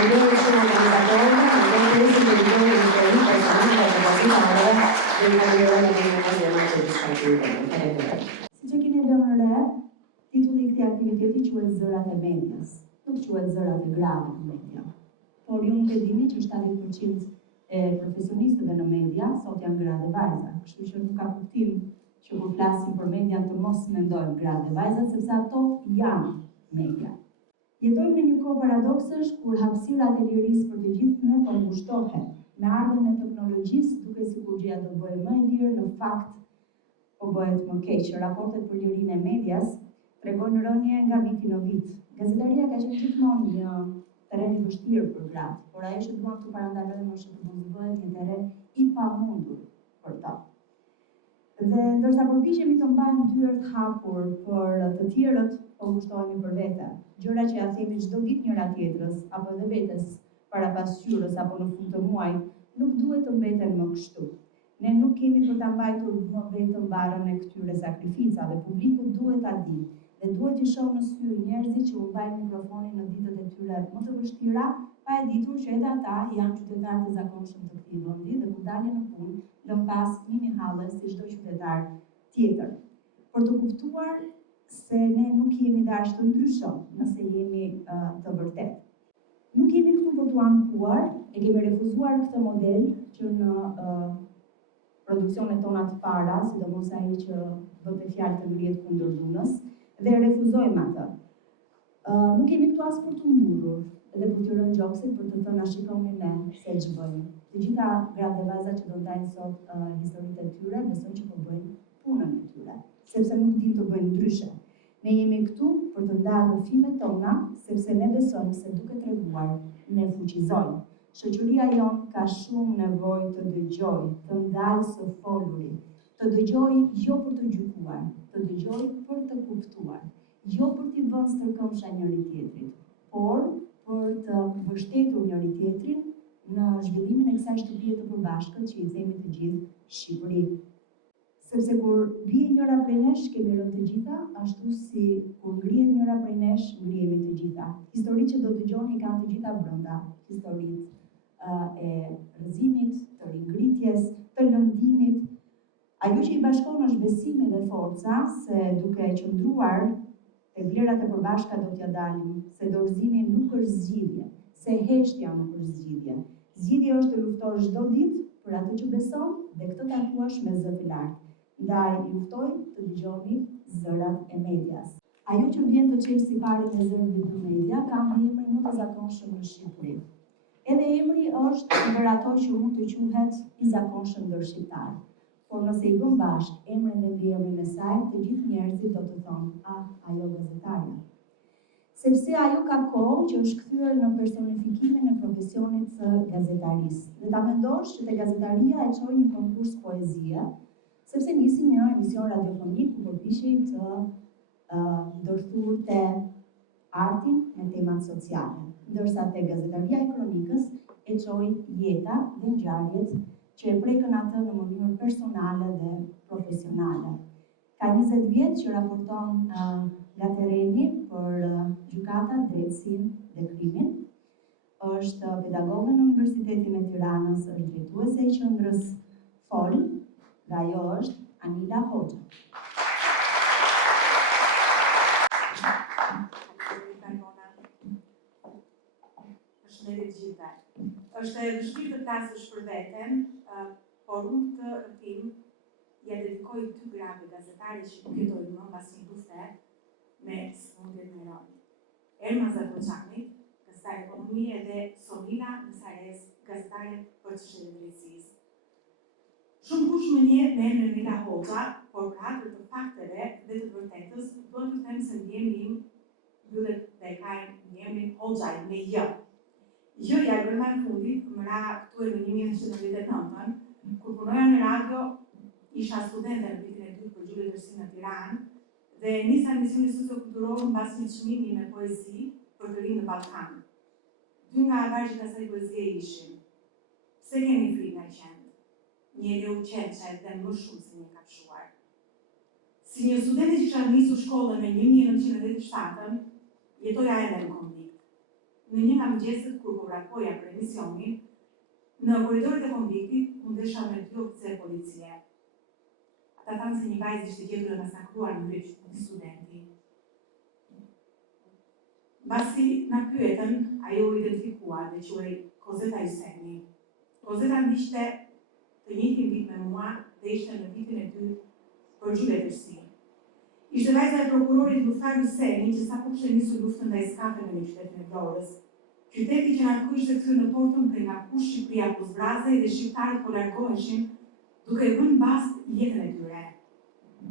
falenderoj shumë organizatorëve, falenderoj që dëgjoni historinë personale të gazetarëve dhe falenderoj edhe menaxherët që diskutojnë. Faleminderit. Siç e keni vënë re, titulli i këtij aktiviteti quhet Zërat e medias. Nuk quhet Zërat e grave në media. Por ju nuk e dini që 70% e profesionistëve në media sot janë gra dhe vajza. Kështu që nuk ka kuptim që kur flasim për media të mos mendojmë gra dhe vajza, sepse ato janë media. Jetojmë në një kohë paradoksesh kur hapësirat e lirisë për të gjithë ne po ngushtohen. Me ardhmën e teknologjisë, duke sikur gjëja do bëhet më e lirë, në fakt po bëhet më keq. Raportet për lirinë e medias tregojnë rënje nga viti në vit. Gazetaria ka qenë gjithmonë një terren i vështirë për gratë, por ajo që duam të parandalojmë është që mos bëhet një terren i pamundur për ta. Dhe ndërsa përpiqemi të mbajmë dyert hapur për të tjerët, po ngushtohemi për vete. Gjëra që ja themi çdo ditë njëra tjetrës, apo edhe vetes para pasqyrës apo në fund të muajit, nuk duhet të mbeten më kështu. Ne nuk kemi për ta mbajtur më vetëm barën e këtyre sakrificave, publiku duhet ta di. Dhe duhet të shohë në sy njerëzit që u mbajnë mikrofonin në ditët e tyre më të vështira, pa e ditur që edhe ata janë qytetarë të zakonshëm të këtij vendi dhe kur dalin në punë, lëm pas një halle si çdo qytetar tjetër. Për të kuptuar se ne nuk jemi dash të ndryshëm nëse jemi të vërtetë. Nuk jemi këtu për t'u ankuar, e kemi refuzuar këtë model që në produksionet tona të para, sidomos ai që bëte fjalë të ngrihet kundër dhunës, dhe refuzojmë atë. Nuk jemi këtu as për të mburur, edhe për të rënë gjoksit për të thënë a shikoni ne se ç'bëjmë. Të gjitha gratë dhe vajzat që do ndajnë sot historitë e tyre, besoj që po bëjnë punën e tyre, sepse nuk dinë të bëjnë ndryshe. Ne jemi këtu për të ndarë rrëfimet tona, sepse ne besojmë se duke treguar, ne fuqizojmë. Shoqëria jonë ka shumë nevojë të dëgjojë, të ndalë së foluri, të dëgjojë jo për të gjykuar, të dëgjojë për të kuptuar, jo për t'i vënë stërkëmsha njëri tjetrit, por për të mbështetur njëri tjetrin në zhvillimin e kësaj shtëpie të përbashkët që i themi të gjithë Shqipëri. Sepse kur bie njëra prej nesh, kemi rënë të gjitha, ashtu si kur ngrihet njëra prej nesh, ngrihemi të gjitha. Historitë që do dëgjoni kanë të gjitha brenda, historitë e rrëzimit, të ringritjes, të lëndimit. Ajo që i bashkon është besimi dhe forca, se duke qëndruar te vlerat e përbashkëta do t'ja dalim, se dorëzimi nuk është zgjidhje, se heshtja nuk është zgjidhje. Zgjidhja është të luftosh çdo ditë për atë që beson dhe këtë ta thuash me zë të lartë. Ndaj ju ftoj të dëgjoni Zërat e medias. Ajo që vjen të çelë siparin e zërvit në media ka një emër më të zakonshëm në Shqipëri. Edhe emri është ndër ato që mund të quhet i zakonshëm ndër shqiptarë. Por nëse i bëm bashkë emrin dhe mbiemrin e saj, të gjithë njerëzit do të thonë, ajo gazetarja. Sepse ajo ka kohë që është kthyer në personifikimin e profesionit të gazetarisë. Dhe ta mendosh që te gazetaria e çoi një konkurs poezie, sepse nisi një emision radiofonik ku përpiqej të ndërthurte artin me temat sociale, ndërsa te gazetaria e kronikës e çoi jeta dhe ngjarjet që e prekën atë në mënyrë personale dhe profesionale. Ka 20 vjet që raporton nga terreni për gjykata, drejtësinë dhe krimin. Është pedagoge në Universitetin e Tiranës, është drejtuese e qendrës FOL, dhe ajo është Anila Hoxha. Përshëndetje të gjithëve. Është e vështirë të flasësh për veten, por unë këtë rrëfim ja dedikoj 2 grave gazetare që nuk jetojnë më pas një lufte me sëmundjet me ronj. Erma Zakoçani, gazetare ekonomie, dhe Sonila Nësares, gazetare për çështjet e drejtësisë. Shumë kush më njeh me emrin Anila Hoxha, por ka të fakteve dhe të vërtetës, do të them se ndjemi im mbyllet dhe ka emrin Hoxha me j. J-ja e brenda në fundit, më ra këtu në 1999, kur punoja në radio, isha studente në vitin e 2 për gjyqëtarësi në Tiranë dhe nisa emisionin sociokulturor mbas një çmimi me poezi për të rinë në Ballkan. 2 nga vargjet e asaj poezie ishin: pse keni frikë nga qend? Njeri u qencet dhe më shumë se një kafshuar. Si një studente që kisha nisur shkollën në 1987, jetoja edhe në konflikt. Në një nga mëngjeset kur po takoja për emisionin, në korridoret e konviktit u ndesha me 2 oficer policie. Ata thanë se një vajzë ishte gjetur e masakruar në Greq një studenti. Mbasi na pyetën, ajo u identifikua dhe quhej Kozeta Juseni. Kozeta ndiqte të njëjtin vit me mua dhe ishte në vitin e 2 për gjyqëtërsi. Ishte vajza e prokurorit Luftar Juseni që sapo kishte nisur luftën ndaj skafeve në qytetin e Vlorës. Qyteti që narku ishte kthyer në portën prej nga ku Shqipëria po zbrazej dhe shqiptarët po largoheshin duke vënë bast jetën e tyre.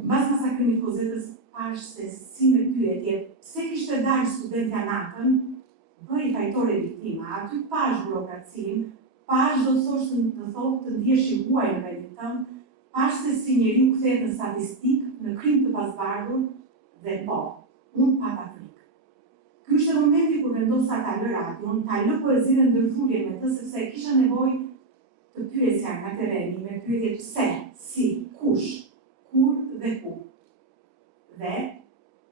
Mbas masakrimit Kozetës pash se si me pyetje pse kishte dalë studentja natën, bëri fajtore viktima, aty pash burokracinë, pash do të thotë të ndihesh i huaj në vendin tënd, pash se si njeriu kthehet në statistikë, në krim të pasbardhur dhe po, unë pata frikë. Ky ishte momenti kur vendosa ta lë radion, ta lë poezinë ndërthurje me të sepse kisha nevojë të pyesja nga terreni, me pyetje pse, si, kush, kur dhe ku. Dhe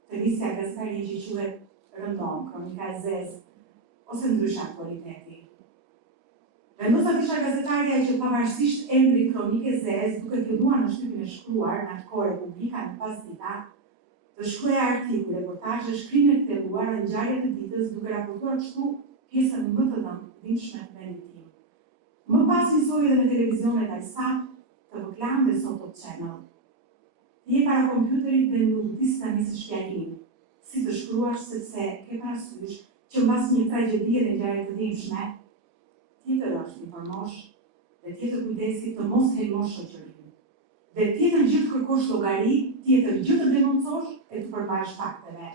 të nisja gazetari që quhet Rëndom, kronika e zezë, ose ndryshe aktualiteti. Vendosa të isha gazetarja që pavarësisht emri Kronike Zezë, duke filluar në shtypin e shkruar në atë kohë Republika në pasdita, të shkruaja artikuj, reportazhe, shkrime të thelluara, ngjarjet e ditës, duke raportuar kështu pjesën më të dhëmshme të vendit tim. Më pas nisoi edhe me televizionet Alsat, TV-Klan dhe Sot Top Channel. Je para kompjuterit dhe nuk di si ta nisësh fjalin, si të shkruash sepse ke parasysh që mbas një tragjedie dhe ngjarje të dhimbshme, tjetër është informosh dhe tjetër kujdesi të mos helmosh shoqërinë. Dhe tjetër gjë të kërkosh llogari, tjetër gjë të denoncosh e të përmbajsh fakteve.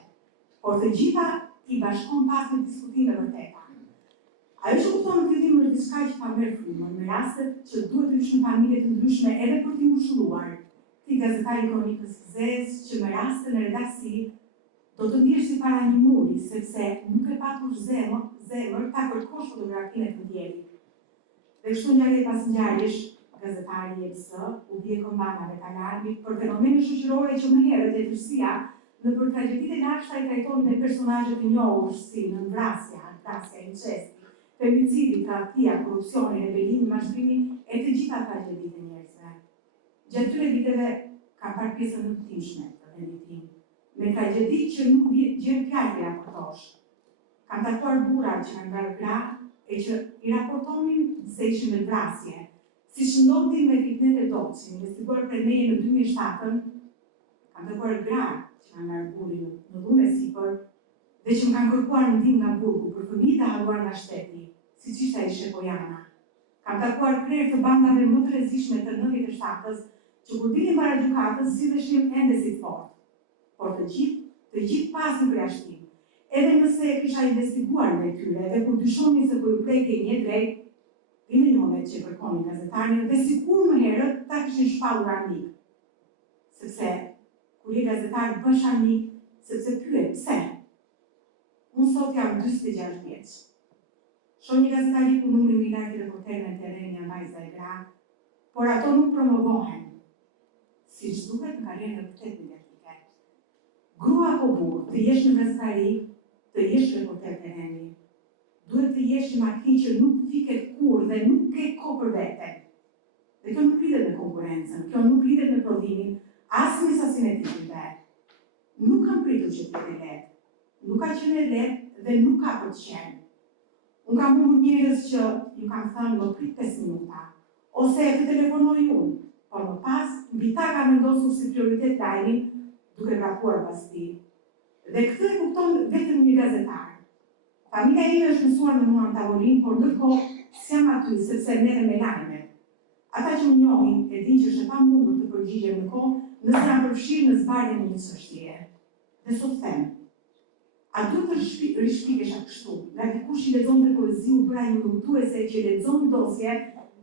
Por të gjitha i bashkon pas me diskutime vërteta. Ajo që kupton në fillim është diçka që pa merr frymën, në rastet që duhet të vish në familje të ndryshme edhe për t'i ngushëlluar. Ti gazetari kronikës Zezë që me raste në redaksi do të ndihesh si para një muri, sepse nuk e patur zemër ta kërkosh fotografinë e të tjerit. Dhe kështu ngjarje pas ngjarjesh, gazetari EPS u bie këmbëve të alarmit për fenomene shoqërore që më herët letërsia në për tragjeditë e lashta i trajton me personazhe të njohur si nënvrasja, incesti, femicidi, tradhtia, korrupsioni, rebelimi, mashtrimi e të gjitha tragjeditë e njerëzve. Gjatë këtyre viteve kam parë pjesën më të timshme të vendit tim, me tragjedi që nuk gjen fjalë të raportosh. Kam takuar burra që kanë ndarë gra e që i raportonin se ishin në vrasje, siç ndodhi me Fitnet e Doçin, investiguar për meje në 2007, kam takuar gra që kanë ndarë burrin në dhunë e sipër dhe që më kanë kërkuar ndihmë nga burgu për fëmijë të harruar nga shteti, siç ishte ai Shepojana. Kam takuar krerë të bandave më të rrezikshme të 97-s, që kur dilin para gjykatës silleshin ende si të fortë. Por të gjithë pasin përjashtim. Edhe nëse kisha investiguar me tyre dhe kur dyshonin se po ju prekej një drejt, vini një moment që kërkonin gazetarin dhe sikur më herët ta kishin shpallur armik. Sepse kur je gazetar bësh armik, sepse pyet pse. Unë sot jam 46 vjeç. Shoh një gazetari ku numri më i lartë i reporterëve në terren janë vajza e gra, por ato nuk promovohen. Siç duhet në karrierën e vërtet mediatike. Grua apo burr, të jesh në gazetari, të jesh reporter terreni. Duhet të jesh një makinë që nuk fiket kur dhe nuk ke kohë për veten. Dhe kjo nuk lidhet me konkurrencën, kjo nuk lidhet me prodhimin, as me sasinë e titujve. Nuk kam pritur që të jetë lehtë. Nuk ka qenë e lehtë dhe nuk ka për të qenë. Unë kam humbur njerëz që ju kam thënë më prit 5 minuta, ose të telefonoj unë, por më pas mbi ta kam vendosur si prioritet lajmin duke vrapuar pas tij. Dhe këtë e kupton vetëm një gazetar. Familja ime është mësuar me mua në tavolinë, por ndërkohë s'jam aty sepse merrem me lajme. Ata që më njohin e dinë që është e pamundur të përgjigjem në kohë nëse jam përfshirë në zbardhjen e një çështjeje. Dhe sot them, a duhet të rishpikesha kështu, nga dikush i lexonte poezi u bëra një lumtuese që lexon dosje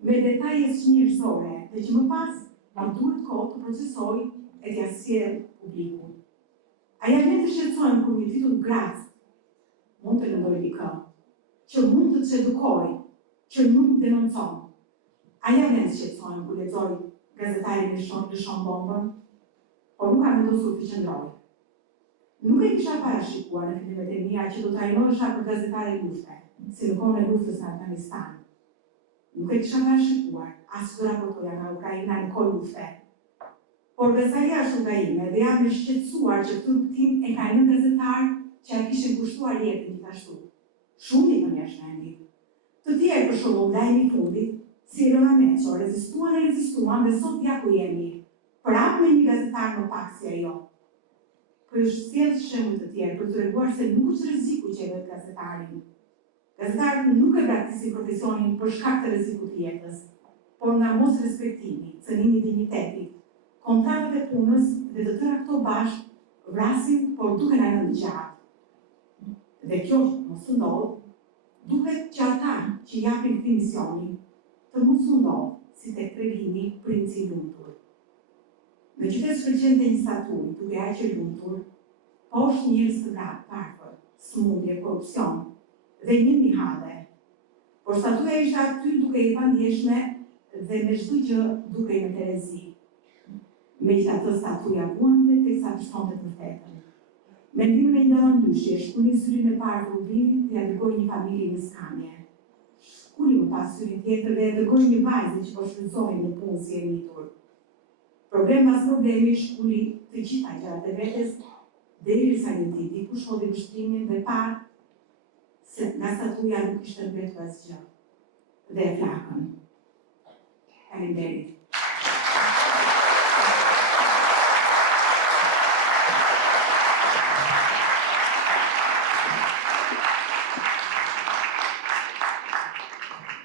me detaje njerëzore dhe që më pas ma duhet kohë të procesoj e t'ia sjell publikut. A ja ne të shqetësohem kur një titull grac mund të lëndoj dikë, që mund të edukoj, që nuk denoncon. A ja ne të shqetësohem kur lexoj gazetarin e lëshon bombën, por nuk ka vendosur të qëndroj. Nuk e kisha parashikuar në fillimet e mia që do trajnohesha për gazetare lufte, si në kohën e luftës në Afganistan. Nuk e kisha parashikuar, as do raportoja nga Ukraina në kohë lufte. Por besaria është nga ime dhe jam e shqetësuar që këtë tim e ka një gazetar që a kishin kushtuar jetën gjithashtu. Shumë i më shmendi. Të tjerë për shembull lajmi i fundit, si Roma Meço, rezistuan dhe sot ja ku jemi. Prapë me një gazetar më pak si ajo. Për sjell shembuj të tjerë për të treguar se nuk është rreziku që e vetë gazetarin. Gazetarët nuk e braktisin profesionin për shkak të rrezikut të jetës, por nga mos respektimi, cënimi i dignitetit, kontratat e punës dhe të tëra këto bashkë vrasin por duken anë në gjatë. Dhe kjo mos u ndodh, duhet që ata që japin këtë misioni të mos u ndodh si tek tregimi princi i lumtur. Në qytet shkëlqente një statuj, duke aq e lumtur, poshtë njerëz të vrarë, varfër, smundje, korrupsion dhe një mihade. Por statuja ishte aty duke i pandjeshme dhe me çdo gjë duke i në terezi. Megjithatë statuja vuante teksa përshtonte të vërtetën. Mendimin e një ndërndyshje, shkuli syrin e parë të Rubinit dhe ja dërgoi një familje në skamje. Shkuli më pas syrin tjetër dhe ja dërgoi një vajzë që po shfrytëzohej në punë si e rritur. Problem pas problemi shkuli të gjitha gjërat e vetes derisa një ditë dikush hodhi vështrimin dhe pa se nga statuja nuk ishte mbetur asgjë. Dhe e flakën. Faleminderit.